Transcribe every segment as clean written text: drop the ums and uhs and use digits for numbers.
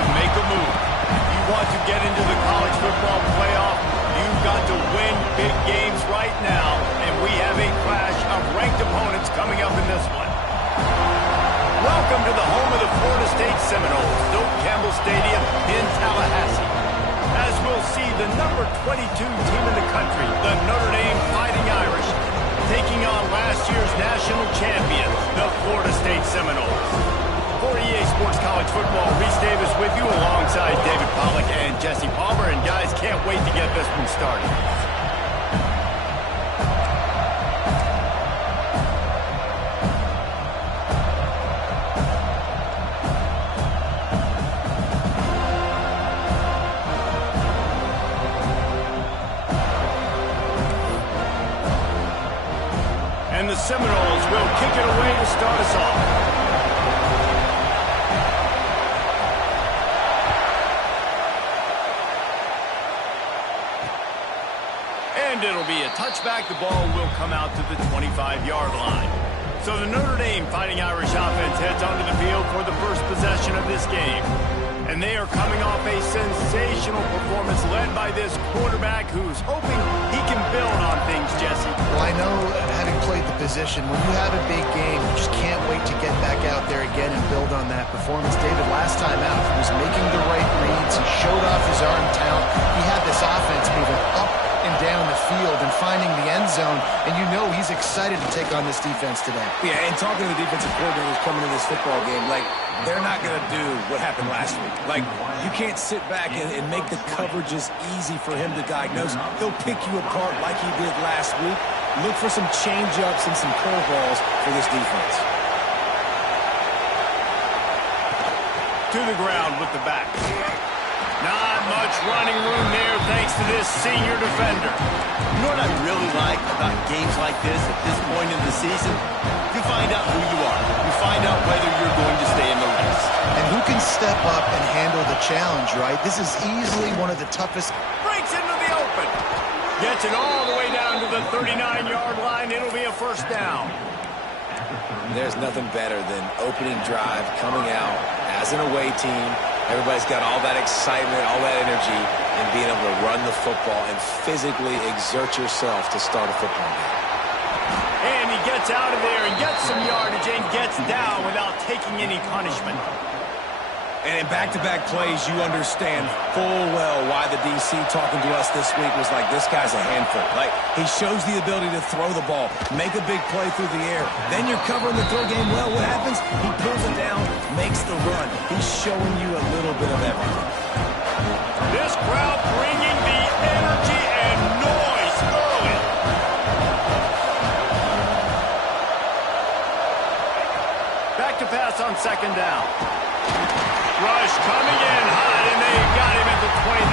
to make a move. If you want to get into the college football playoff, you've got to win big games right now, and we have a clash of ranked opponents coming up in this one. Welcome to the home of the Florida State Seminoles, Doak Campbell Stadium in Tallahassee. As we'll see the number 22 team in the country, the Notre Dame Fighting Irish, taking on last year's national champions, the Florida State Seminoles. For EA Sports College Football, Reese Davis with you alongside David Pollack and Jesse Palmer. And guys, can't wait to get this one started. And the Seminoles will kick it away to start us off. And it'll be a touchback. The ball will come out to the 25-yard line. So the Notre Dame Fighting Irish offense heads onto the field for the first possession of this game. And they are coming off a sensational performance led by this quarterback who's hoping he can build on things, Jesse. Well, I know, having played the position, when you have a big game, you just can't wait to get back out there again and build on that performance. David, last time out, he was making the right reads. He showed off his arm talent. He had this offense moving up and down the field and finding the end zone, and you know he's excited to take on this defense today. Yeah, and talking to the defensive coordinators coming into this football game, like, they're not going to do what happened last week. Like, you can't sit back and make the coverages easy for him to diagnose. He'll pick you apart like he did last week. Look for some change-ups and some curveballs for this defense. To the ground with the back. Not much running room there thanks to this senior defender. You know what I really like about games like this at this point in the season? You find out who you are. You find out whether you're going to stay in the race. And who can step up and handle the challenge, right? This is easily one of the toughest. Breaks into the open. Gets it all the way down to the 39-yard line. It'll be a first down. There's nothing better than opening drive, coming out as an away team. Everybody's got all that excitement, all that energy, and being able to run the football and physically exert yourself to start a football game. And he gets out of there and gets some yardage and gets down without taking any punishment. And in back-to-back plays, you understand full well why the DC talking to us this week was like, this guy's a handful. Like, he shows the ability to throw the ball, make a big play through the air. Then you're covering the throw game well. What happens? He pulls it down, makes the run. He's showing you a little bit of everything. This crowd bringing the energy and noise early. Back to pass on second down. Rush coming in hot, and they got him at the 29.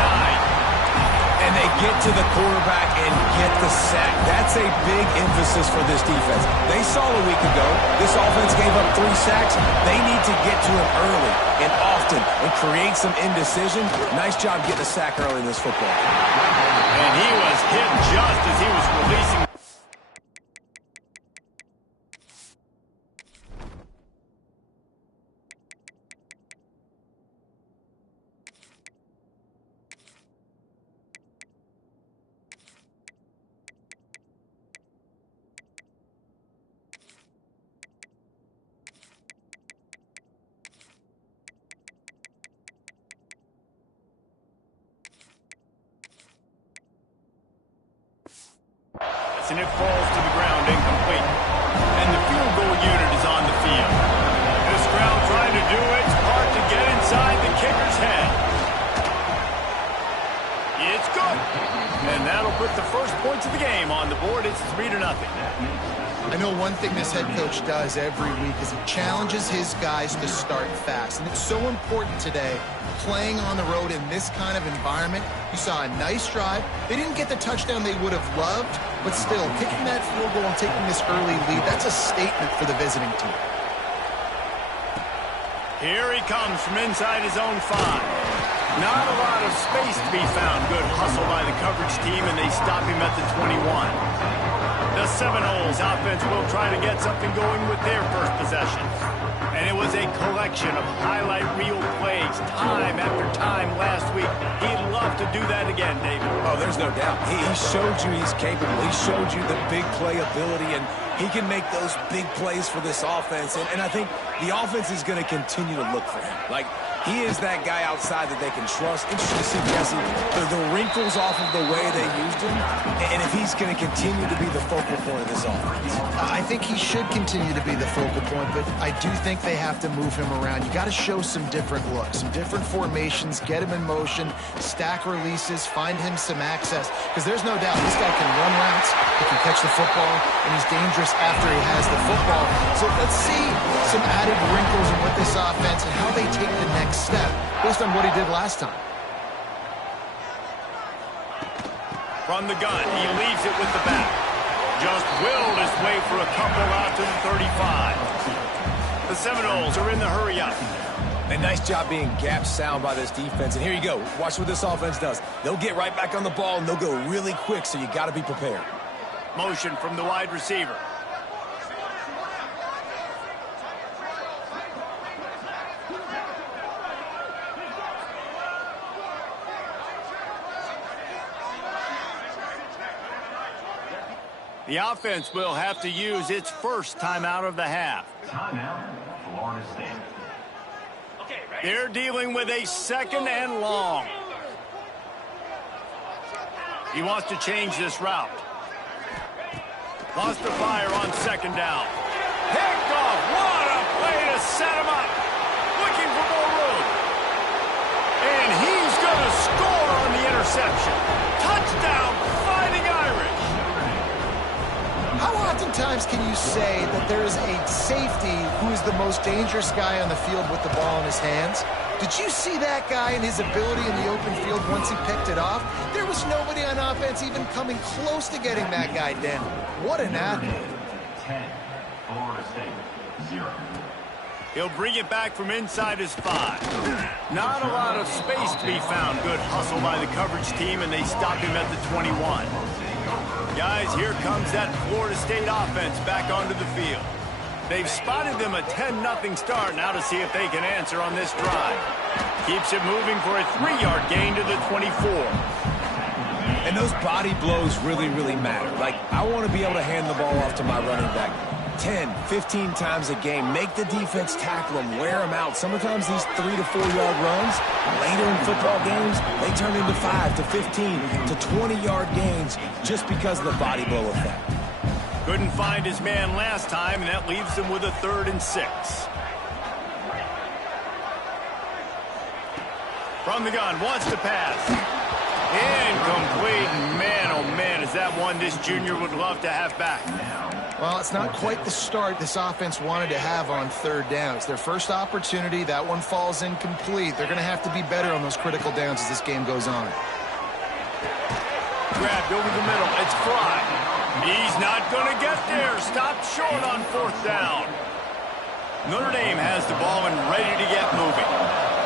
And they get to the quarterback and get the sack. That's a big emphasis for this defense. They saw a week ago, this offense gave up 3 sacks. They need to get to him early and often and create some indecision. Nice job getting a sack early in this football. And he was hit just as he was releasing. And it falls to the ground incomplete. And the field goal unit is on the field. This crowd trying to do its part to get inside the kicker's head. It's good. And that'll put the first points of the game on the board. It's 3-0. I know one thing this head coach does every week is he challenges his guys to start fast. And it's so important today, playing on the road in this kind of environment. You saw a nice drive. They didn't get the touchdown they would have loved, but still, kicking that field goal and taking this early lead, that's a statement for the visiting team. Here he comes from inside his own 5. Not a lot of space to be found. Good hustle by the coverage team, and they stop him at the 21. The Seminoles offense will try to get something going with their first possession. And it was a collection of highlight reel plays time after time last week. He'd love to do that again, David. Oh, there's no doubt. He showed you he's capable. He showed you the big play ability, and he can make those big plays for this offense. And I think the offense is going to continue to look for him. Like, he is that guy outside that they can trust. Interesting to see, Jesse, the wrinkles off of the way they used him, and if he's going to continue to be the focal point of this offense. I think he should continue to be the focal point, but I do think they have to move him around. You got to show some different looks, some different formations, get him in motion, stack releases, find him some access, because there's no doubt this guy can run routes, he can catch the football, and he's dangerous after he has the football. So let's see some added wrinkles in what this offense and how they take the next step based on what he did last time. From the gun, he leaves it with the back. Just willed his way for a couple out to the 35. The Seminoles are in the hurry up. A nice job being gap sound by this defense. And here you go. Watch what this offense does. They'll get right back on the ball, and they'll go really quick, so you got to be prepared. Motion from the wide receiver. The offense will have to use its first timeout of the half. Timeout, Florida State. They're dealing with a second and long. He wants to change this route. Lost the fire on second down. Picked off. What a play to set him up. Looking for more room. And he's going to score on the interception. Touchdown, Fighting Irish. How oftentimes can you say that there is a safety who is the most dangerous guy on the field with the ball in his hands? Did you see that guy and his ability in the open field once he picked it off? There was nobody on offense even coming close to getting that guy down. What an athlete. 10, Florida State, 0. He'll bring it back from inside his 5. Not a lot of space to be found. Good hustle by the coverage team, and they stop him at the 21. Guys, here comes that Florida State offense back onto the field. They've spotted them a 10-0 start. Now to see if they can answer on this drive. Keeps it moving for a 3-yard gain to the 24. And those body blows really, really matter. Like, I want to be able to hand the ball off to my running back 10, 15 times a game. Make the defense tackle them, wear them out. Sometimes these 3 to 4 yard runs, later in football games, they turn into 5 to 15 to 20-yard gains just because of the body blow effect. Couldn't find his man last time, and that leaves him with a 3rd and 6. From the gun, wants to pass. Incomplete. Man, oh man, is that one this junior would love to have back. Well, it's not quite the start this offense wanted to have on 3rd down. It's their first opportunity. That one falls incomplete. They're going to have to be better on those critical downs as this game goes on. Grabbed over the middle. It's Fry. He's not going to get there. Stopped short on 4th down. Notre Dame has the ball and ready to get moving.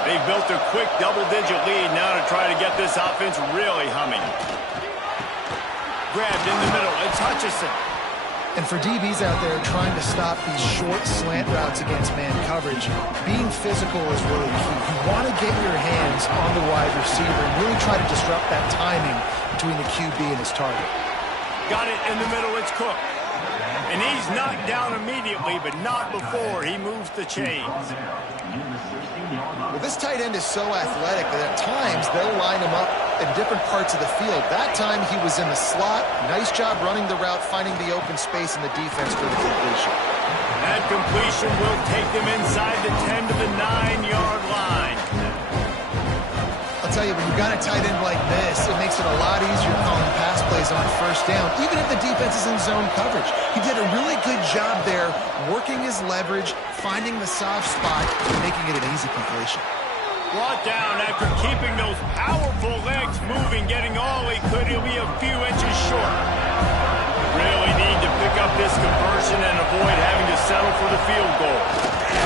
They've built a quick double-digit lead now to try to get this offense really humming. Grabbed in the middle. It's Hutchison. And for DBs out there trying to stop these short slant routes against man coverage, being physical is really key. You want to get your hands on the wide receiver and really try to disrupt that timing between the QB and his target. Got it in the middle. It's Cook. And he's knocked down immediately, but not before he moves the chains. Well, this tight end is so athletic that at times they'll line him up in different parts of the field. That time he was in the slot. Nice job running the route, finding the open space in the defense for the completion. That completion will take them inside the 10 to the 9-yard line. I'll tell you, when you've got a tight end like this, it makes it a lot easier calling pass plays on 1st down, even if the defense is in zone coverage. He did a really good job there, working his leverage, finding the soft spot, and making it an easy completion. Brought down after keeping those powerful legs moving, getting all he could. He'll be a few inches short. Really need to pick up this conversion and avoid having to settle for the field goal.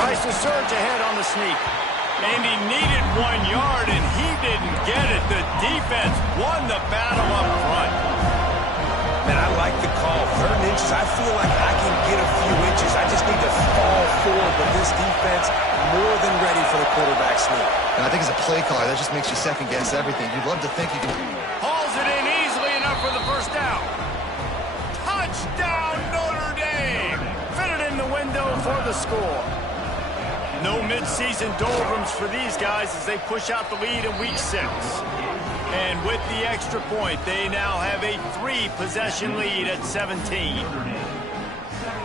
Tries to surge ahead on the sneak. And he needed 1 yard, and he didn't get it. The defense won the battle up front. Man, I like the call. 3rd and inches, I feel like I can get a few inches inches. I just need to fall forward, but this defense more than ready for the quarterback sneak. And I think as a play caller, that just makes you second-guess everything. You'd love to think you can... Hauls it in easily enough for the first down. Touchdown, Notre Dame! Fitted in the window for the score. No midseason doldrums for these guys as they push out the lead in Week 6. And with the extra point, they now have a 3-possession lead at 17.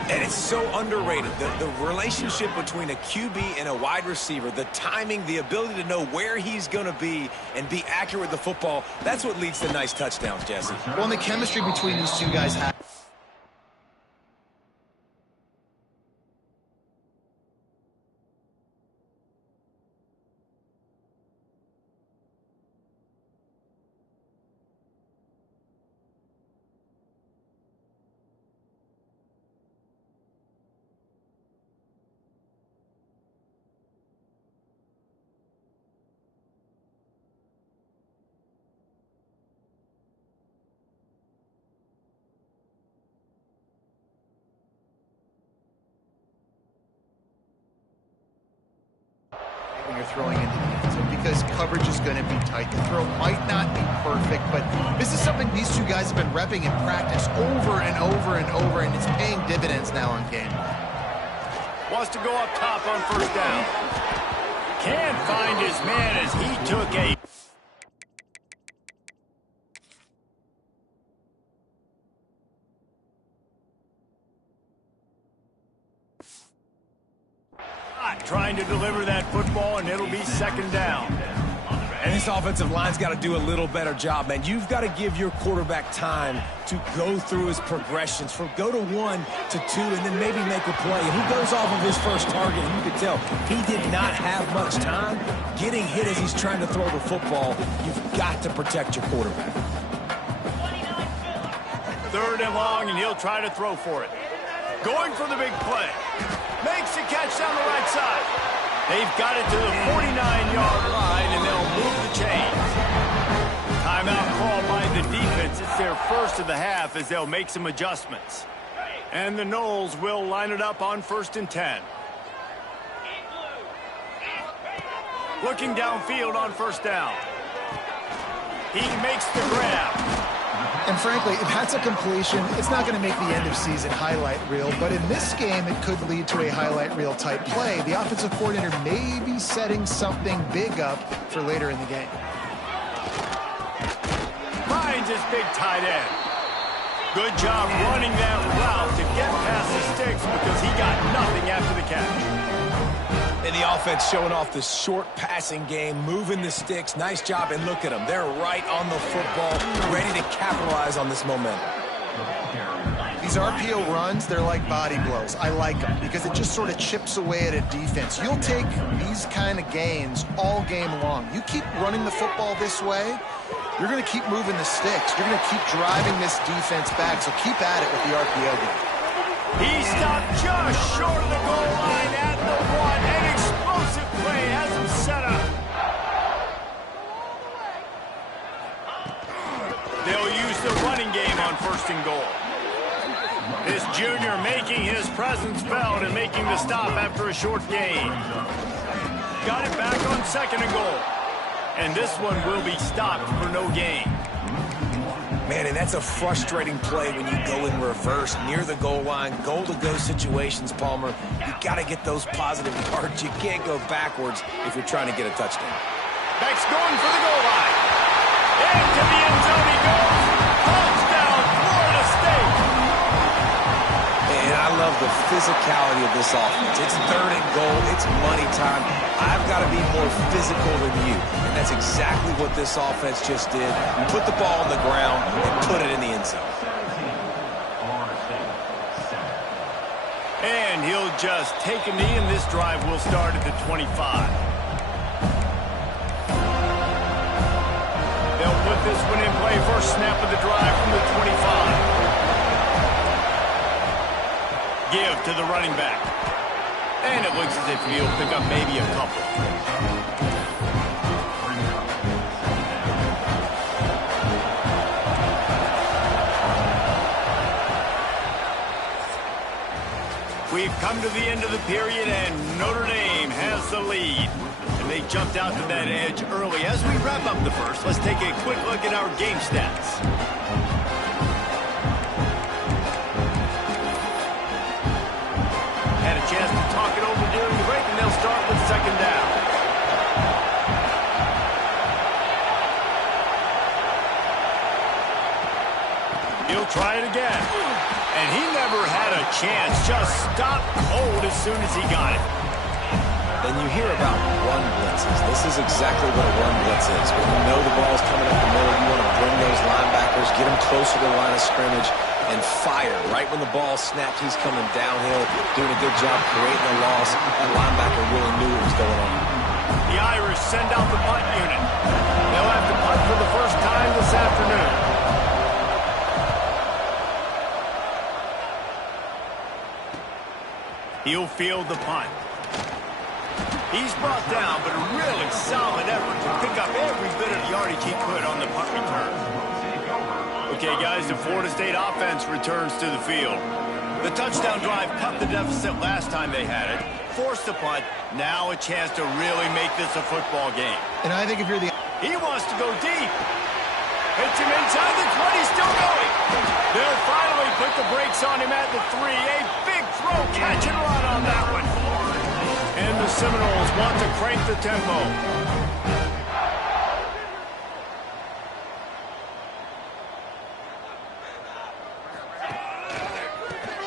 And it's so underrated. The relationship between a QB and a wide receiver, the timing, the ability to know where he's going to be and be accurate with the football, that's what leads to nice touchdowns, Jesse. Well, and the chemistry between these two guys have... when you're throwing into the end zone because coverage is going to be tight. The throw might not be perfect, but this is something these two guys have been repping in practice over and over and over, and it's paying dividends now on game. Wants to go up top on first down. Can't find his man as he took a... trying to deliver that football, and it'll be second down. And this offensive line's got to do a little better job, man. You've got to give your quarterback time to go through his progressions, from go to 1 to 2, and then maybe make a play. And he goes off of his first target, and you can tell he did not have much time getting hit as he's trying to throw the football. You've got to protect your quarterback. Third and long, and he'll try to throw for it. Going for the big play. Makes the catch down the right side. They've got it to the 49-yard line, and they'll move the chains. Timeout called by the defense. It's their first of the half as they'll make some adjustments. And the Noles will line it up on 1st and 10. Looking downfield on first down. He makes the grab. And frankly, if that's a completion, it's not going to make the end-of-season highlight reel. But in this game, it could lead to a highlight reel-type play. The offensive coordinator may be setting something big up for later in the game. Finds his big tight end. Good job running that route to get past the sticks because he got nothing after the catch. And the offense showing off the short passing game, moving the sticks. Nice job, and look at them. They're right on the football, ready to capitalize on this momentum. These RPO runs, they're like body blows. I like them because it just sort of chips away at a defense. You'll take these kind of gains all game long. You keep running the football this way, you're going to keep moving the sticks. You're going to keep driving this defense back, so keep at it with the RPO game. He stopped just short of the goal line at the 1. An explosive play has him set up. They'll use the running game on 1st and goal. This junior making his presence felt and making the stop after a short gain. Got it back on 2nd and goal. And this one will be stopped for no gain. Man, and that's a frustrating play when you go in reverse near the goal line, goal-to-go situations, Palmer. You got to get those positive yards. You can't go backwards if you're trying to get a touchdown. Beck's going for the goal line. Into the end zone he goes. Touchdown, Florida State. And I love the physicality of this offense. It's 3rd and goal. It's money time. I've got to be more physical than you. And that's exactly what this offense just did. Put the ball on the ground and put it in the end zone. And he'll just take a knee, and this drive will start at the 25. They'll put this one in play. First snap of the drive from the 25. Give to the running back. And it looks as if he'll pick up maybe a couple. We've come to the end of the period, and Notre Dame has the lead. And they jumped out to that edge early. As we wrap up the first, let's take a quick look at our game stats. Had a chance to talk it over during the break, and they'll start with second down. He'll try it again. And he never had a chance. Just stopped cold as soon as he got it. And you hear about run blitzes. This is exactly what a run blitz is. When you know the ball's coming up the middle, you want to bring those linebackers, get them closer to the line of scrimmage, and fire. Right when the ball snapped, he's coming downhill, doing a good job creating a loss. That linebacker really knew what was going on. The Irish send out the punt unit. They'll have to punt for the first time this afternoon. He'll field the punt. He's brought down, but a really solid effort to pick up every bit of yardage he could on the punt return. Okay, guys, the Florida State offense returns to the field. The touchdown drive cut the deficit last time they had it, forced the punt, now a chance to really make this a football game. And I think if you're the... He wants to go deep. Hits him inside the 20, still going. They'll finally put the brakes on him at the 3. A big throw, catch and run on that one. And the Seminoles want to crank the tempo.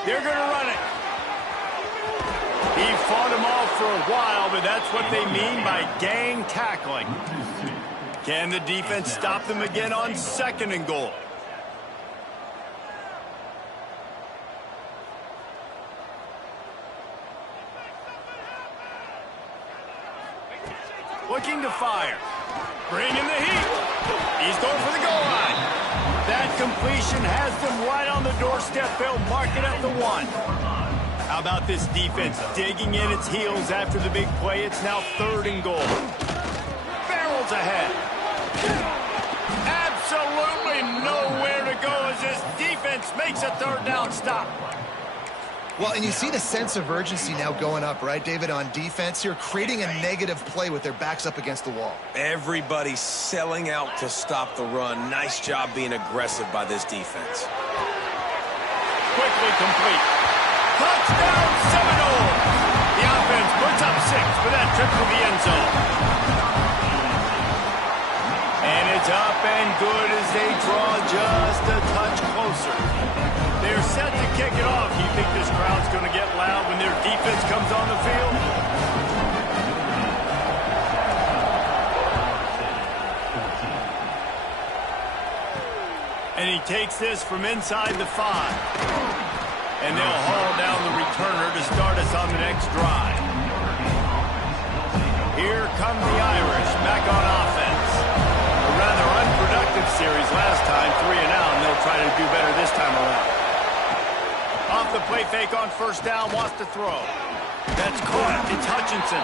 They're going to run it. He fought him off for a while, but that's what they mean by gang tackling. Can the defense stop them again on second and goal? Looking to fire. Bringing the heat. He's going for the goal line. That completion has them right on the doorstep. They'll mark it at the 1. How about this defense digging in its heels after the big play? It's now third and goal. Barrels ahead. Absolutely nowhere to go as this defense makes a third down stop. Well, and you see the sense of urgency now going up, right, David, on defense here, creating a negative play with their backs up against the wall. Everybody's selling out to stop the run. Nice job being aggressive by this defense. Quickly complete. Touchdown, Seminoles! The offense puts up 6 for that trip to the end zone. And it's up and good as they draw just a touch closer. They're set to kick it off. You think this crowd's going to get loud when their defense comes on the field? And he takes this from inside the 5. And they'll haul down the returner to start us on the next drive. Here come the Irish back on offense. A rather unproductive series last time, 3 and out, and they'll try to do better this time around. Off the play fake on first down, wants to throw. That's caught. It's Hutchinson.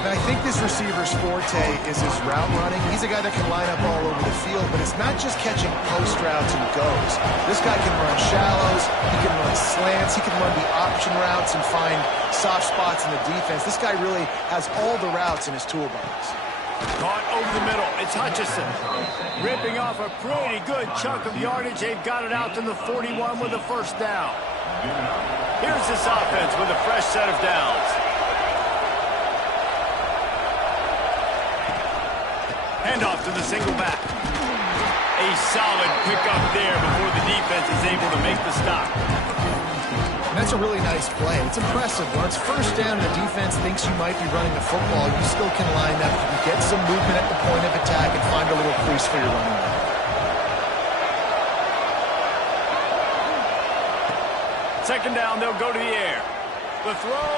And I think this receiver's forte is his route running. He's a guy that can line up all over the field, but it's not just catching post routes and goes. This guy can run shallows, he can run slants, he can run the option routes and find soft spots in the defense. This guy really has all the routes in his toolbox. Caught over the middle. It's Hutchinson. Ripping off a pretty good chunk of yardage. They've got it out to the 41 with a first down. Here's this offense with a fresh set of downs. Handoff to the single back. A solid pickup there before the defense is able to make the stop. And that's a really nice play. It's impressive. When it's first down and the defense thinks you might be running the football, you still can line up. You can get some movement at the point of attack and find a little crease for your running back. Second down, they'll go to the air. The throw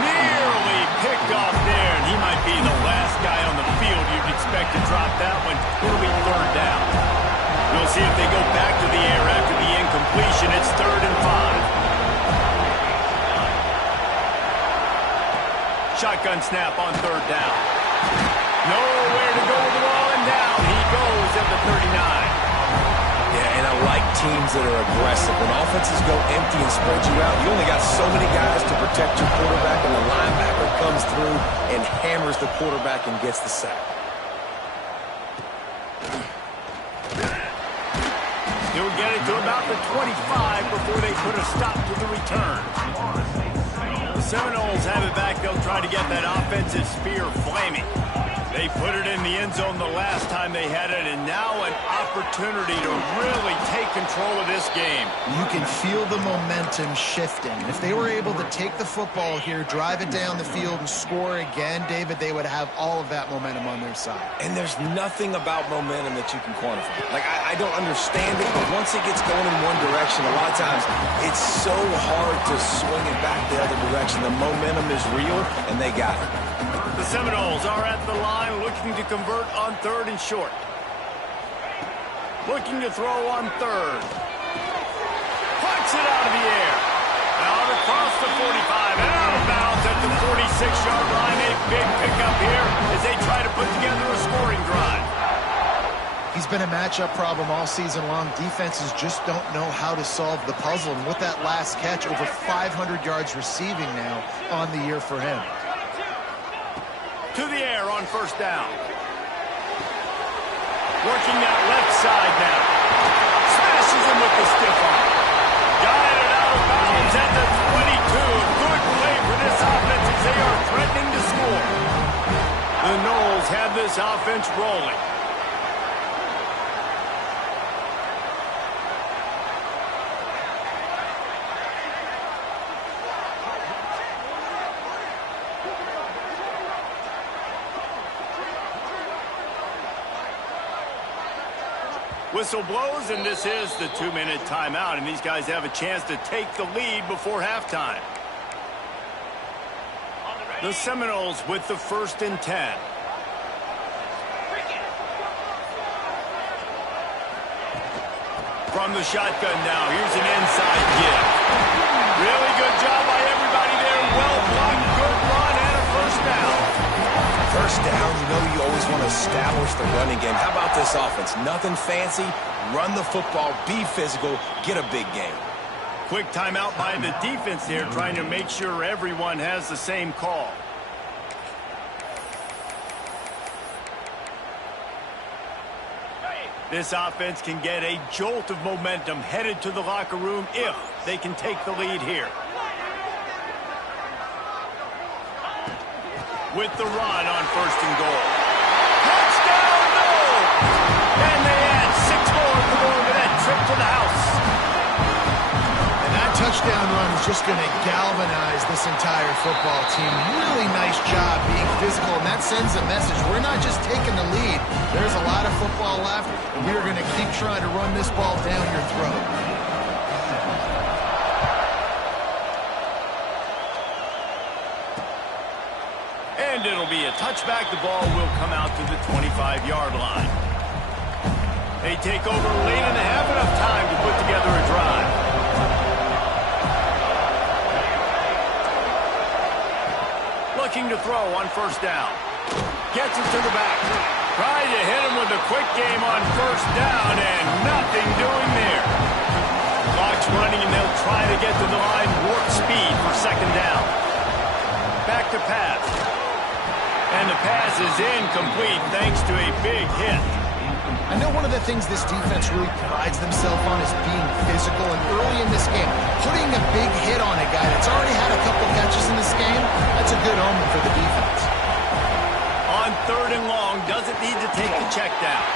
nearly picked off there, and he might be the last guy on the field you'd expect to drop that one. It'll be third down. We'll see if they go back to the air after the incompletion. It's 3rd and 5. Shotgun snap on 3rd down. Nowhere to go with the ball, and down he goes at the 39. Yeah, and I like teams that are aggressive. When offenses go empty and spread you out, you only got so many guys to protect your quarterback, and the linebacker comes through and hammers the quarterback and gets the sack. He'll get it to about the 25 before they put a stop to the return. The Seminoles have it back. They'll try to get that offensive spear flaming. They put it in the end zone the last time they had it, and now an opportunity to really take control of this game. You can feel the momentum shifting. If they were able to take the football here, drive it down the field, and score again, David, they would have all of that momentum on their side. And there's nothing about momentum that you can quantify. Like, I don't understand it, but once it gets going in one direction, a lot of times it's so hard to swing it back the other direction. The momentum is real, and they got it. The Seminoles are at the line looking to convert on 3rd and short. Looking to throw on 3rd. Puts it out of the air. Out across the 45 and out of bounds at the 46-yard line. A big pickup here as they try to put together a scoring drive. He's been a matchup problem all season long. Defenses just don't know how to solve the puzzle. And with that last catch, over 500 yards receiving now on the year for him. To the air on 1st down. Working that left side now. Smashes him with the stiff arm. Got it out of bounds at the 22. Good play for this offense as they are threatening to score. The Noles have this offense rolling. Whistle blows, and this is the 2-minute timeout, and these guys have a chance to take the lead before halftime. The Seminoles with the 1st and 10. From the shotgun now, here's an inside give. Really good job by everybody there. Well blocked, good run, and a 1st down. 1st down, you know you always want to establish the running game. How about this offense? Nothing fancy. Run the football, be physical, get a big game. Quick timeout by the defense there, trying to make sure everyone has the same call. This offense can get a jolt of momentum headed to the locker room if they can take the lead here. With the run on 1st and goal. Touchdown, no! And they add 6 more to go to that trip to the house. And that touchdown run is just going to galvanize this entire football team. Really nice job being physical, and that sends a message. We're not just taking the lead. There's a lot of football left, and we're going to keep trying to run this ball down your throat. And it'll be a touchback. The ball will come out to the 25-yard line. They take over late and have enough time to put together a drive. Looking to throw on 1st down. Gets it to the back. Trying to hit him with a quick game on 1st down, and nothing doing there. Clock's running, and they'll try to get to the line warp speed for 2nd down. Back to pass. And the pass is incomplete thanks to a big hit. I know one of the things this defense really prides themselves on is being physical, and early in this game, putting a big hit on a guy that's already had a couple catches in this game, that's a good omen for the defense. On 3rd and long, doesn't need to take the check down.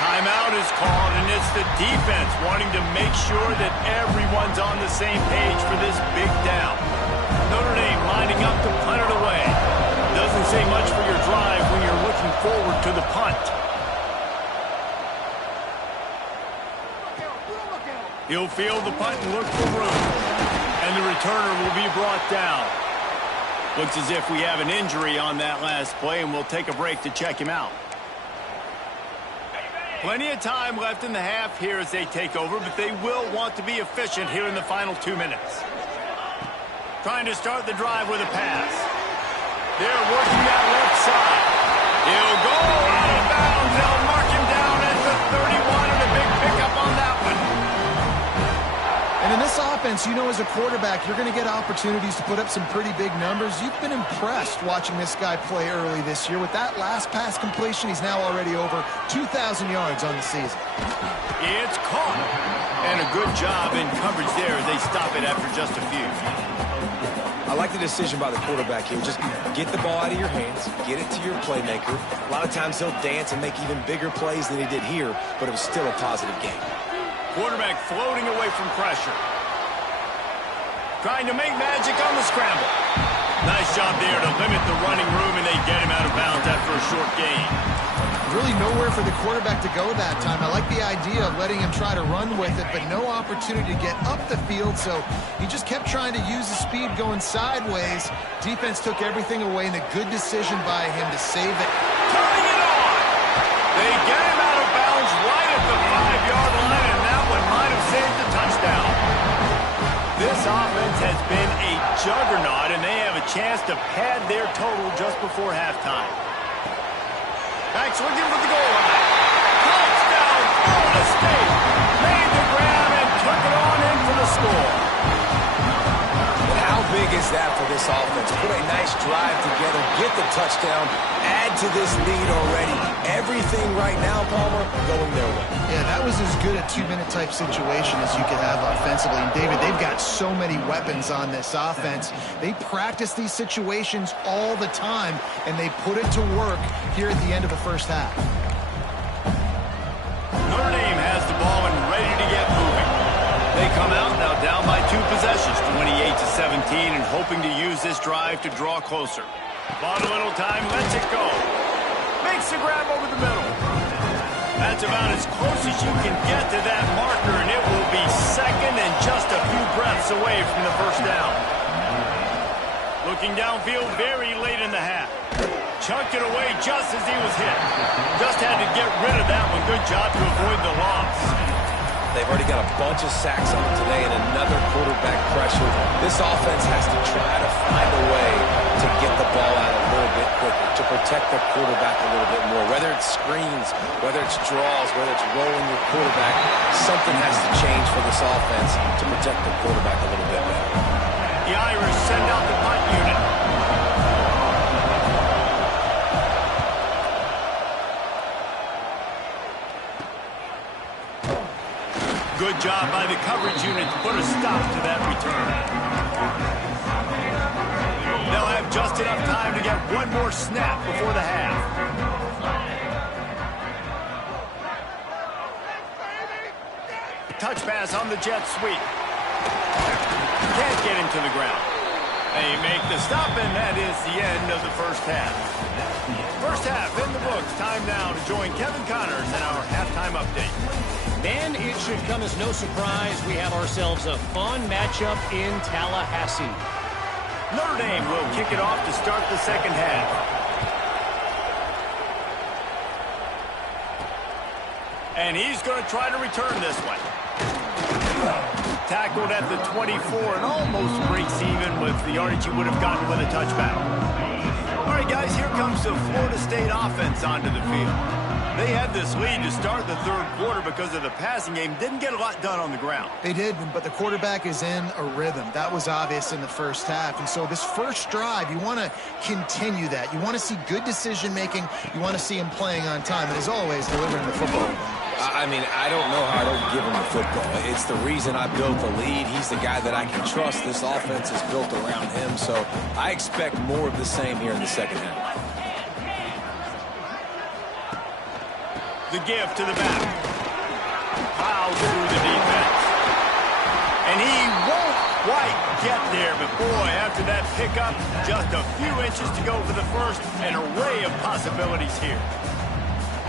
Timeout is called, and it's the defense wanting to make sure that everyone's on the same page for this big down. Notre Dame lining up to punt it away. Doesn't say much for your drive when you're looking forward to the punt. He'll field the punt and look for room. And the returner will be brought down. Looks as if we have an injury on that last play, and we'll take a break to check him out. Plenty of time left in the half here as they take over, but they will want to be efficient here in the final 2 minutes. Trying to start the drive with a pass. They're working that left side. He'll go out of bounds. They'll mark him down at the 31, and a big pickup on that one. offense, you know as a quarterback, you're going to get opportunities to put up some pretty big numbers. You've been impressed watching this guy play early this year. With that last pass completion, he's now already over 2,000 yards on the season. It's caught. And a good job in coverage there as they stop it after just a few. I like the decision by the quarterback here. Just get the ball out of your hands, get it to your playmaker. A lot of times he'll dance and make even bigger plays than he did here, but it was still a positive game. Quarterback floating away from pressure. Trying to make magic on the scramble. Nice job there to limit the running room, and they get him out of bounds after a short gain. Really nowhere for the quarterback to go that time. I like the idea of letting him try to run with it, but no opportunity to get up the field, so he just kept trying to use the speed going sideways. Defense took everything away, and a good decision by him to save it. Turning it on! They get him out of bounds right at the 5-yard line, and that one might have saved the touchdown. This offense has been a juggernaut, and they have a chance to pad their total just before halftime. Backs looking for the goal line. Touchdown, Florida State. Made the grab and took it on in for the score. But how big is that for this offense? Put a nice drive together, get the touchdown, add to this lead already. Everything right now, Palmer, going their way. Yeah, that was as good a 2-minute type situation as you could have offensively. And David, they've got so many weapons on this offense. They practice these situations all the time, and they put it to work here at the end of the first half. Notre Dame has the ball and ready to get moving. They come out now down by 2 possessions, 28-17, and hoping to use this drive to draw closer. Bought a little time, lets it go. Makes the grab over the middle. That's about as close as you can get to that marker, and it will be second and just a few breaths away from the first down. Looking downfield very late in the half. Chunked it away just as he was hit. Just had to get rid of that one. Good job to avoid the loss. They've already got a bunch of sacks on them today and another quarterback pressure. This offense has to try to find a way to get the ball out a little bit quicker, to protect the quarterback a little bit more. Whether it's screens, whether it's draws, whether it's rolling your quarterback, something has to change for this offense to protect the quarterback a little bit better. The Irish send out the punt unit. Good job by the coverage unit to put a stop to that return. They'll have just enough time to get one more snap before the half. Touch pass on the jet sweep. Can't get him to the ground. They make the stop, and that is the end of the first half. First half in the books. Time now to join Kevin Connors in our halftime update. And it should come as no surprise we have ourselves a fun matchup in Tallahassee. Notre Dame will kick it off to start the second half. And he's going to try to return this one. Tackled at the 24 and almost breaks even with the yardage he would have gotten with a touchback. All right, guys, here comes the Florida State offense onto the field. They had this lead to start the third quarter because of the passing game. Didn't get a lot done on the ground. They did, but the quarterback is in a rhythm. That was obvious in the first half. And so this first drive, you want to continue that. You want to see good decision-making. You want to see him playing on time. And as always, delivering the football. I mean, I don't know how I don't give him the football. It's the reason I built the lead. He's the guy that I can trust. This offense is built around him. So I expect more of the same here in the second half. The give to the back. Plows through the defense. And he won't quite get there, but boy, after that pickup, just a few inches to go for the first. An array of possibilities here.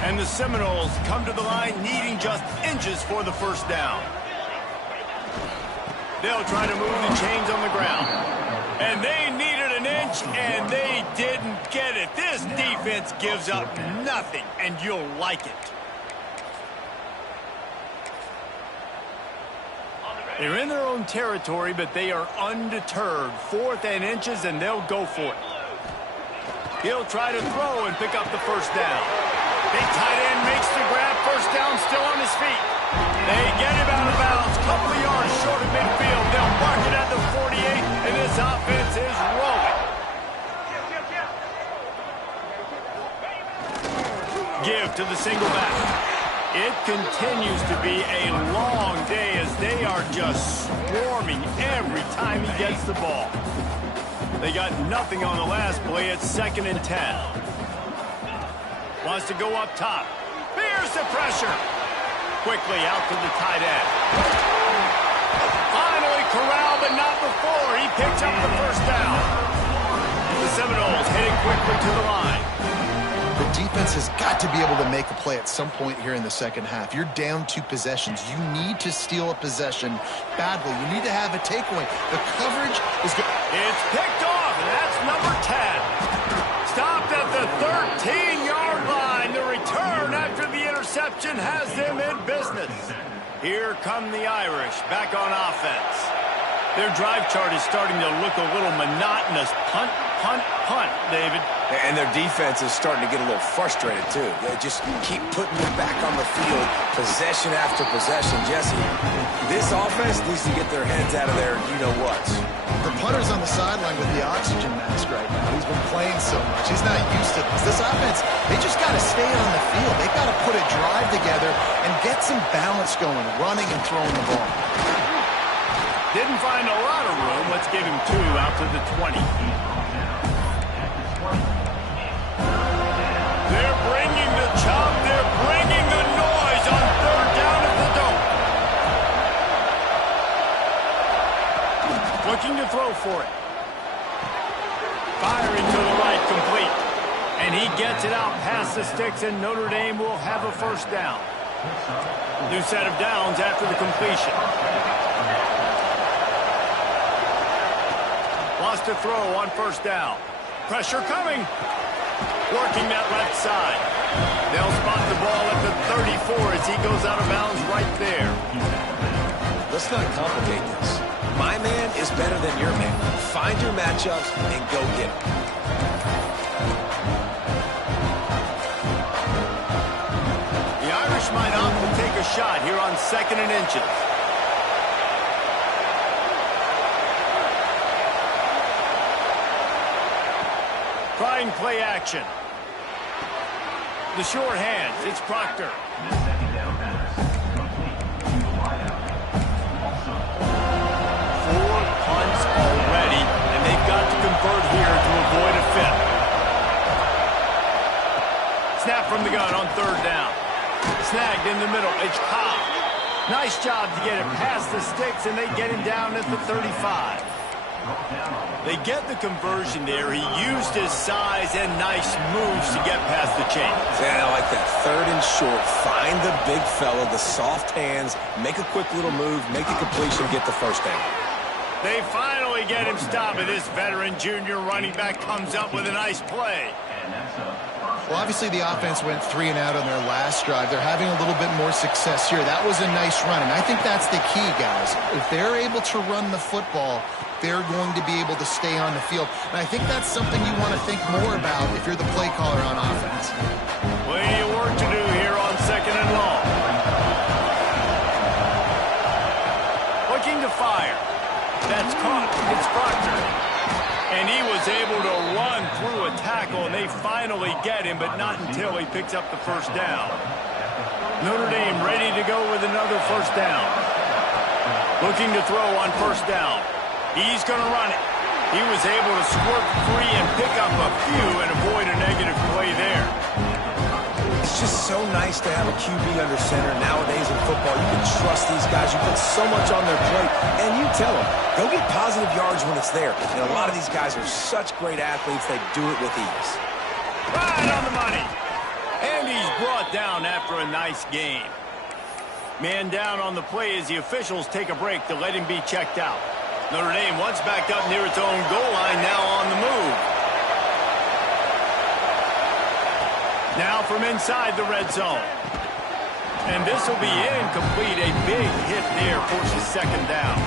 And the Seminoles come to the line needing just inches for the first down. They'll try to move the chains on the ground. And they needed an inch, and they didn't get it. This defense gives up nothing, and you'll like it. They're in their own territory, but they are undeterred. 4th and inches, and they'll go for it. He'll try to throw and pick up the first down. Big tight end makes the grab. First down, still on his feet. They get him out of bounds. couple of yards short of midfield. They'll mark it at the 48, and this offense is rolling. Give to the single back. It continues to be a long day as they are just swarming every time he gets the ball. They got nothing on the last play. It's 2nd and 10. Wants to go up top. Here's the pressure. Quickly out to the tight end. Finally corralled, but not before. He picks up the first down. The Seminoles heading quickly to the line. The defense has got to be able to make a play at some point here in the second half. You're down 2 possessions. You need to steal a possession badly. You need to have a takeaway. The coverage is good. It's picked off, and that's number 10. Stopped at the 13-yard line. The return after the interception has them in business. Here come the Irish back on offense. Their drive chart is starting to look a little monotonous. Punt, punt, punt, David. And their defense is starting to get a little frustrated, too. They just keep putting you back on the field, possession after possession. Jesse, this offense needs to get their heads out of there, you-know-what. The punter's on the sideline with the oxygen mask right now. He's been playing so much. He's not used to this. This offense, they just got to stay on the field. They got to put a drive together and get some balance going, running and throwing the ball. Didn't find a lot of room. Let's give him 2 out to the 20. They're bringing the chop. They're bringing the noise on 3rd down at the dome. Looking to throw for it. Firing to the right, complete. And he gets it out past the sticks, and Notre Dame will have a first down. New set of downs after the completion. Wants to throw on 1st down. Pressure coming. Working that left side. They'll spot the ball at the 34 as he goes out of bounds right there. Let's not complicate this. My man is better than your man. Find your matchups and go get them. The Irish might opt to take a shot here on 2nd and inches. Trying play action. The short hands. It's Proctor. The second down pass complete to the wideout. Also, 4 punts already, and they've got to convert here to avoid a 5th. Snap from the gun on 3rd down. Snagged in the middle. It's Cobb. Nice job to get it past the sticks, and they get him down at the 35. They get the conversion there. He used his size and nice moves to get past the chains. Yeah, I like that. 3rd and short. Find the big fella, the soft hands, make a quick little move, make the completion, get the first down. They finally get him stopped, and this veteran junior running back comes up with a nice play. and that's a Well, obviously the offense went 3 and out on their last drive. They're having a little bit more success here. That was a nice run, and I think that's the key, guys. If they're able to run the football, they're going to be able to stay on the field. And I think that's something you want to think more about if you're the play caller on offense. Plenty of work to do here on 2nd and long. Looking to fire. That's caught. It's Proctor. And he was able to run through a tackle, and they finally get him, but not until he picks up the first down. Notre Dame ready to go with another first down. Looking to throw on first down. He's going to run it. He was able to squirt free and pick up a few and avoid a negative play there. It's just so nice to have a QB under center. Nowadays in football, you can trust these guys. You put so much on their plate, and you tell them, go get positive yards when it's there. And a lot of these guys are such great athletes, they do it with ease. Right on the money. And he's brought down after a nice game. Man down on the play as the officials take a break to let him be checked out. Notre Dame once backed up near its own goal line, now on the move. Now from inside the red zone. And this will be incomplete. A big hit there forces second down.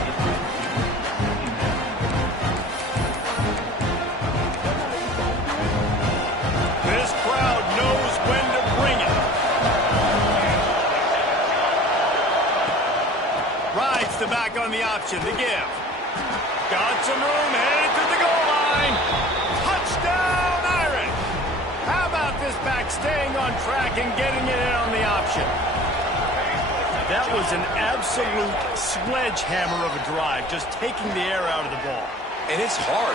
This crowd knows when to bring it. Right Fights the back on the option. The give. Got some room. Headed to the goal line. Touchdown, Irish. How about this back staying on track and getting it in on the option? That was an absolute sledgehammer of a drive, just taking the air out of the ball. And it's hard.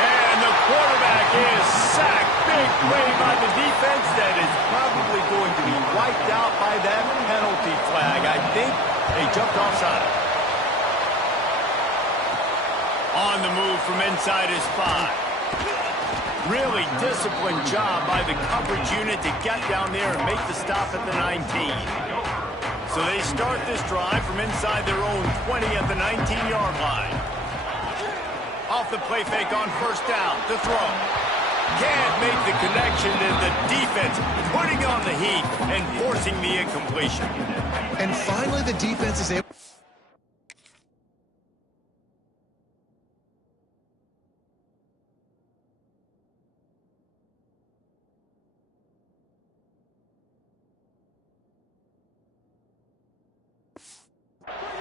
And the quarterback is sacked. Big play by the defense that is probably going to be wiped out by that penalty flag. I think they jumped offside. On the move from inside his 5. Really disciplined job by the coverage unit to get down there and make the stop at the 19. So they start this drive from inside their own 20 at the 19-yard line. Off the play fake on first down. The throw. Can't make the connection, and the defense putting on the heat and forcing the incompletion. And finally, the defense is able...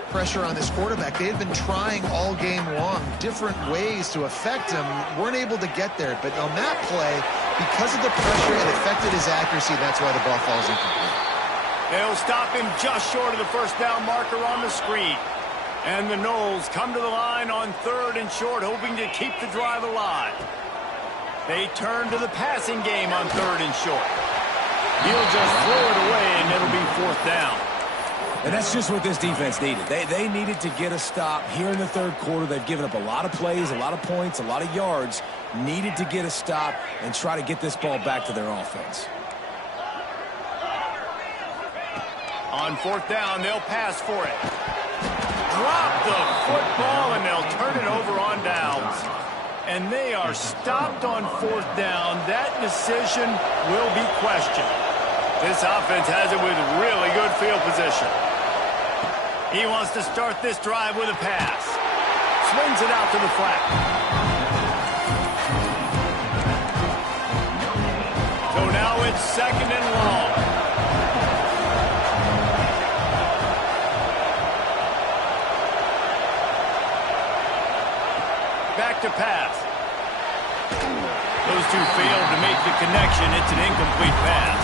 pressure on this quarterback. They had been trying all game long different ways to affect him, weren't able to get there. But on that play, because of the pressure, it affected his accuracy. That's why the ball falls incomplete. They'll stop him just short of the first down marker on the screen. And the Noles come to the line on 3rd and short, hoping to keep the drive alive. They turn to the passing game on 3rd and short. He'll just throw it away, and it'll be 4th down. And that's just what this defense needed. They needed to get a stop here in the 3rd quarter. They've given up a lot of plays, a lot of points, a lot of yards. Needed to get a stop and try to get this ball back to their offense. On 4th down, they'll pass for it. Drop the football, and they'll turn it over on downs. And they are stopped on 4th down. That decision will be questioned. This offense has it with really good field position. He wants to start this drive with a pass. Swings it out to the flat. So now it's 2nd and long. Back to pass. Those two failed to make the connection. It's an incomplete pass.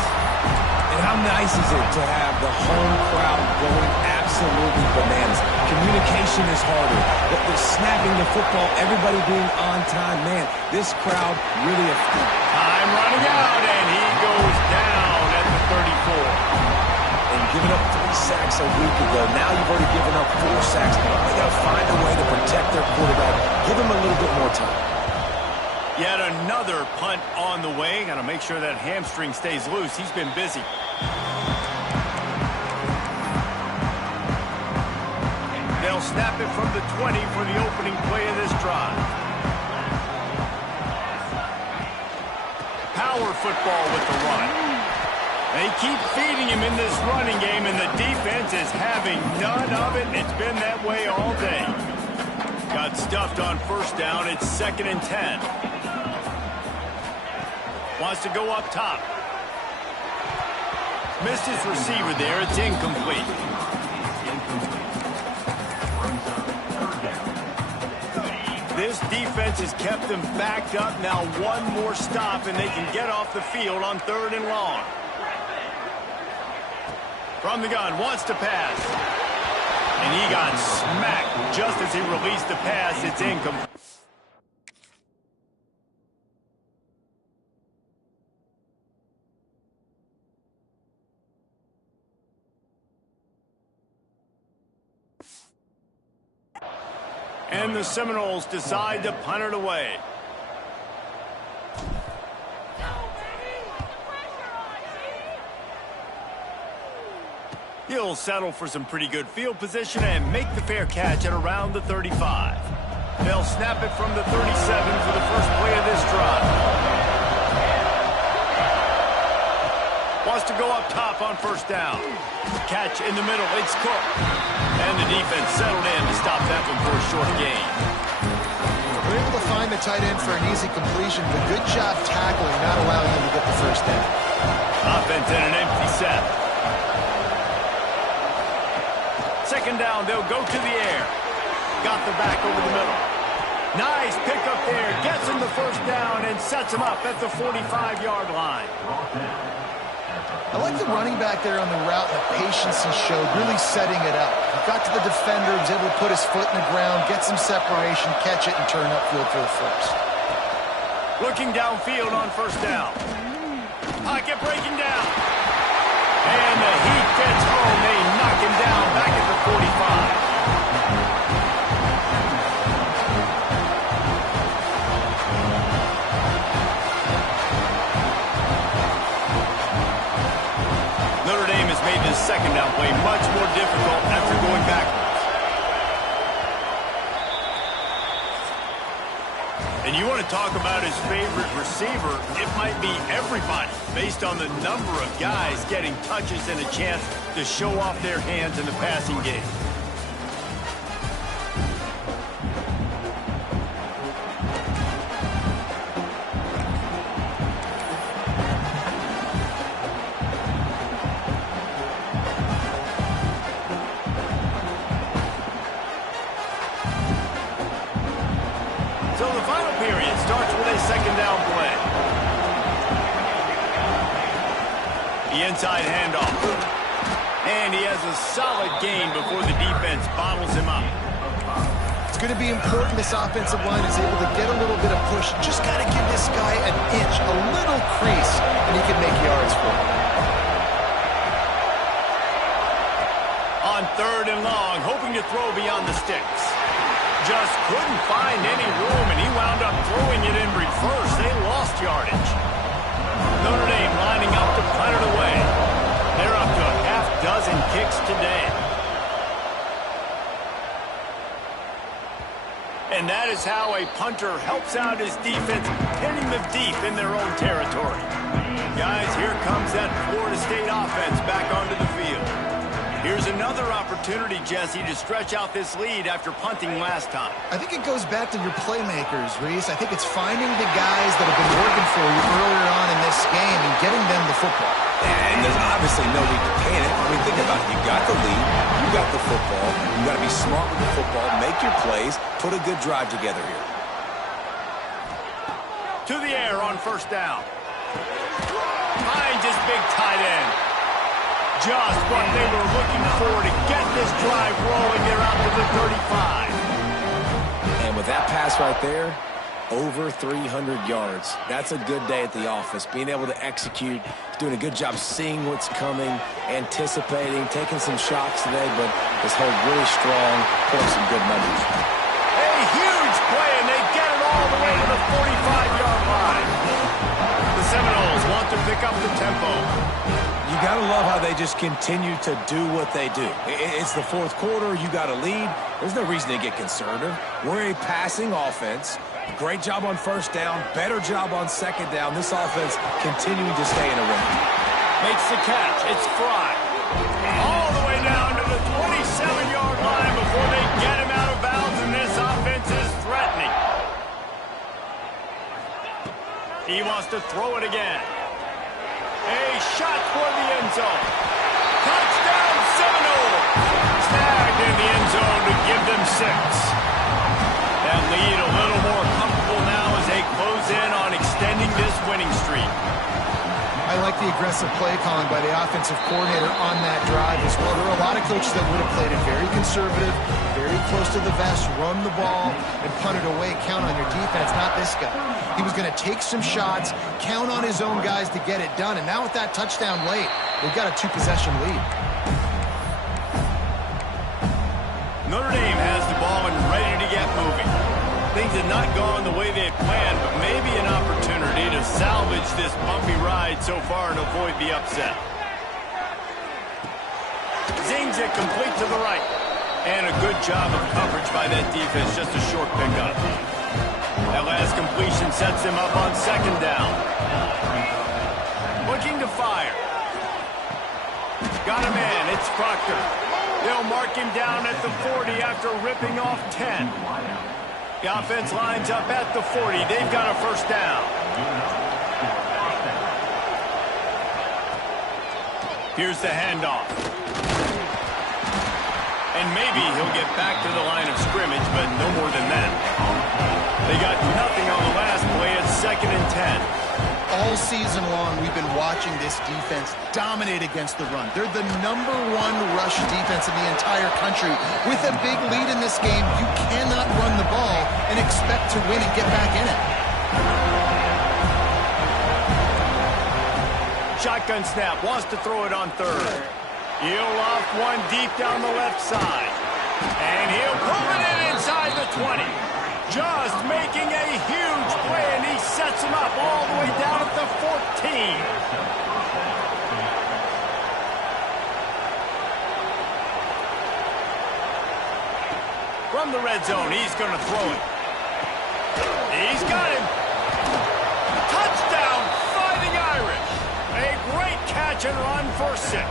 And how nice is it to have the home crowd going absolutely bananas? Communication is harder. The snapping the football, everybody being on time. Man, this crowd really... Time running out, and he goes down at the 34. And giving up 3 sacks a week ago. Now you've already given up 4 sacks. They got to find a way to protect their quarterback. Give him a little bit more time. Yet another punt on the way. Got to make sure that hamstring stays loose. He's been busy. They'll snap it from the 20 for the opening play of this drive. Power football with the run. They keep feeding him in this running game, and the defense is having none of it. It's been that way all day. Got stuffed on first down. It's 2nd and 10. Wants to go up top. Missed his receiver there. It's incomplete. This defense has kept them backed up. Now one more stop, and they can get off the field on 3rd and long. From the gun, wants to pass. And he got smacked just as he released the pass. It's incomplete. And the Seminoles decide to punt it away. He'll settle for some pretty good field position and make the fair catch at around the 35. They'll snap it from the 37 for the first play of this drive. Wants to go up top on first down. Catch in the middle. It's Cook. And the defense settled in to stop that one for a short gain. They're able to find the tight end for an easy completion, but good job tackling, not allowing him to get the first down. Offense in an empty set. second down, they'll go to the air. Got the back over the middle. Nice pickup there. Gets him the first down and sets him up at the 45-yard line. I like the running back there on the route and the patience he showed, really setting it up. He got to the defender, was able to put his foot in the ground, get some separation, catch it, and turn upfield for the first. Looking downfield on first down. Pocket breaking down. And the heat gets home. They knock him down back at the 45. Notre Dame has made this second down play much more difficult after going backwards. And you want to talk about his favorite receiver, it might be everybody, based on the number of guys getting touches and a chance to show off their hands in the passing game. So the final period starts with a second down play. The inside handoff. And he has a solid gain before the defense bottles him up. It's going to be important this offensive line is able to get a little bit of push. Just got to give this guy an inch, a little crease, and he can make yards for him. On third and long, hoping to throw beyond the sticks. Just couldn't find any room, and he wound up throwing it in reverse. They lost yardage. Notre Dame lining up to punt it away. They're up to a half-dozen kicks today. And that is how a punter helps out his defense, pinning them deep in their own territory. Guys, here comes that Florida State offense back onto the field. Here's another opportunity, Jesse, to stretch out this lead after punting last time. I think it goes back to your playmakers, Reese. I think it's finding the guys that have been working for you earlier on in this game and getting them the football. And there's obviously no need to panic. I mean, think about it. You got the lead. You got the football. You got to be smart with the football. Make your plays. Put a good drive together here. To the air on first down. Finds his big tight end. Just what they were looking for to get this drive rolling. They're out to the 35. And with that pass right there, over 300 yards. That's a good day at the office. Being able to execute, doing a good job seeing what's coming, anticipating, taking some shots today, but this hold really strong, put up some good numbers. A huge play, and they get it all the way to the 45-yard line. The Seminoles want to pick up the tempo. You got to love how they just continue to do what they do. It's the fourth quarter. You got a lead. There's no reason to get conservative. We're a passing offense. Great job on first down. Better job on second down. This offense continuing to stay in a rhythm. Makes the catch. It's Fry. All the way down to the 27-yard line before they get him out of bounds, and this offense is threatening. He wants to throw it again. A shot toward the end zone. Touchdown, Seminoles. Snagged in the end zone to give them 6. That lead a little more comfortable now as they close in on extending this winning streak. I like the aggressive play calling by the offensive coordinator on that drive as well. There are a lot of coaches that would have played it very conservative, very close to the vest, run the ball, and punt it away. Count on your defense, not this guy. He was going to take some shots, count on his own guys to get it done. And now with that touchdown late, they've got a 2-possession lead. Notre Dame has the ball and ready to get moving. Things had not gone the way they had planned, but maybe an opportunity to salvage this bumpy ride so far and avoid the upset. Zings it complete to the right. And a good job of coverage by that defense, just a short pickup. That last completion sets him up on second down. Looking to fire. Got a man, it's Proctor. They'll mark him down at the 40 after ripping off 10. The offense lines up at the 40. They've got a first down. Here's the handoff. And maybe he'll get back to the line of scrimmage, but no more than that. They got nothing on the last play. It's 2nd and 10. All season long, we've been watching this defense dominate against the run. They're the #1 rush defense in the entire country. With a big lead in this game, you cannot run the ball and expect to win and get back in it. Shotgun snap, wants to throw it on 3rd. He'll off one deep down the left side. And he'll pull it in inside the 20. Just making a huge play, and he sets him up all the way down at the 14. From the red zone, he's going to throw it. He's got him. Touchdown, Fighting Irish. A great catch and run for 6.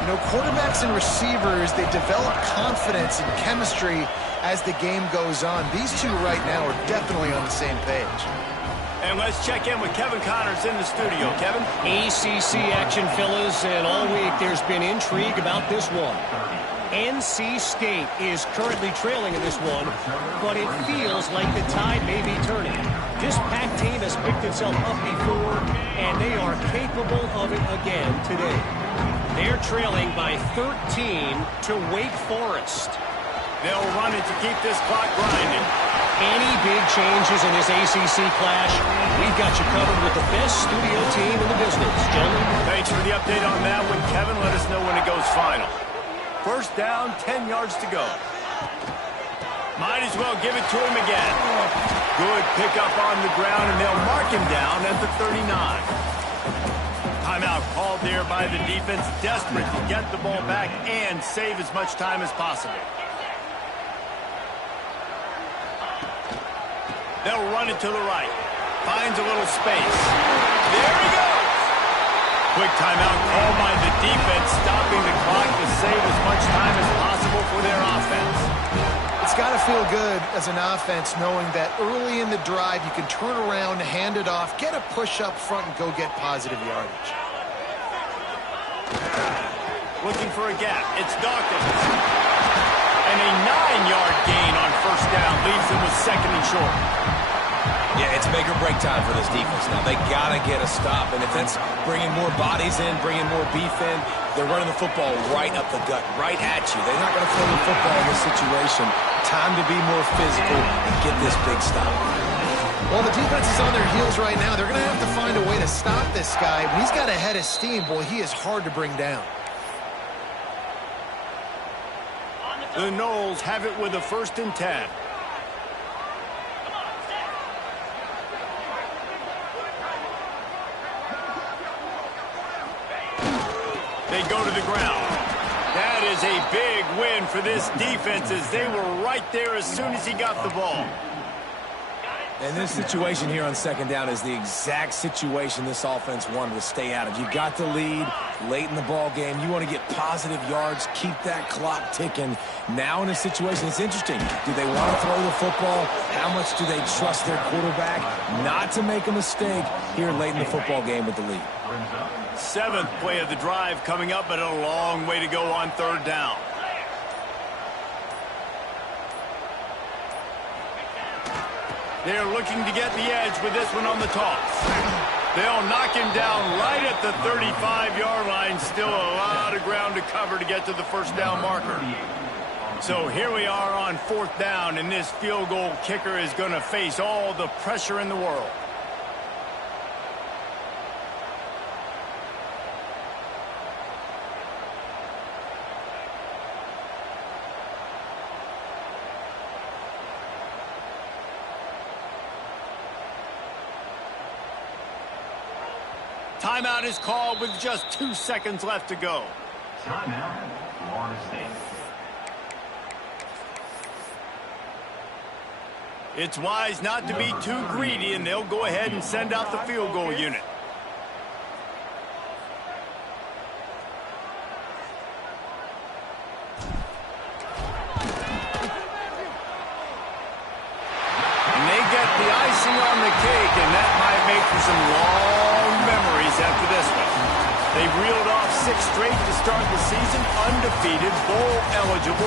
You know, quarterbacks and receivers, they develop confidence and chemistry as the game goes on. These two right now are definitely on the same page. And let's check in with Kevin Connors in the studio. Kevin? ACC action, fellas, and all week there's been intrigue about this one. NC State is currently trailing in this one, but it feels like the tide may be turning. This Pac team has picked itself up before, and they are capable of it again today. They're trailing by 13 to Wake Forest. They'll run it to keep this clock grinding. Any big changes in this ACC clash, we've got you covered with the best studio team in the business. Gentlemen. Thanks for the update on that one, Kevin. Let us know when it goes final. 1st down, 10 yards to go. Might as well give it to him again. Good pickup on the ground, and they'll mark him down at the 39. Timeout called there by the defense, desperate to get the ball back and save as much time as possible. They'll run it to the right. Finds a little space. There he goes. Quick timeout called by the defense, stopping the clock to save as much time as possible for their offense. It's got to feel good as an offense knowing that early in the drive you can turn around, hand it off, get a push up front, and go get positive yardage. Looking for a gap. It's Dawkins. And a 9-yard gain on 1st down leaves them with 2nd and short. Yeah, it's make or break time for this defense now. They got to get a stop, and if that's bringing more bodies in, bringing more beef in, they're running the football right up the gut, right at you. They're not going to throw the football in this situation. Time to be more physical and get this big stop. Well, the defense is on their heels right now. They're going to have to find a way to stop this guy. When he's got a head of steam, boy, he is hard to bring down. The Noles have it with a 1st and 10. They go to the ground. That is a big win for this defense as they were right there as soon as he got the ball. And this situation here on 2nd down is the exact situation this offense wanted to stay out of. You got the lead late in the ball game. You want to get positive yards, keep that clock ticking. Now in a situation, it's interesting. Do they want to throw the football? How much do they trust their quarterback not to make a mistake here late in the football game with the lead? 7th play of the drive coming up, but a long way to go on 3rd down. They're looking to get the edge with this one on the toss. They'll knock him down right at the 35-yard line. Still a lot of ground to cover to get to the 1st down marker. So here we are on 4th down, and this field goal kicker is going to face all the pressure in the world. Timeout is called with just 2 seconds left to go. Timeout, Florida State. It's wise not to be too greedy, and they'll go ahead and send out the field goal unit. And they get the icing on the cake, and that might make for some long memories after this one. They've reeled off 6 straight to start the season, undefeated, bowl eligible.